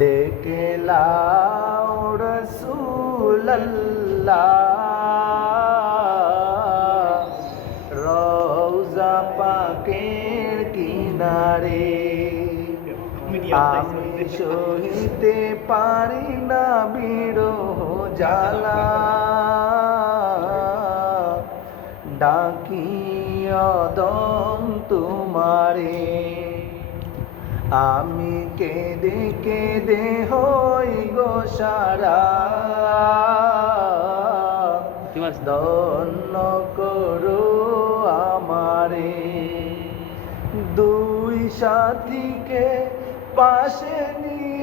ডেকে লাও রাসূলুল্লাহ রওজা পাকের কিনারে। আমি সহিতে পারি না বিরহ জ্বালা, ডাকি অদম তোমারে। আমি কেঁদে কেঁদে হই গো সারা, ধন্য করো আমারে। দুই সাথীকে পাশে নিয়ে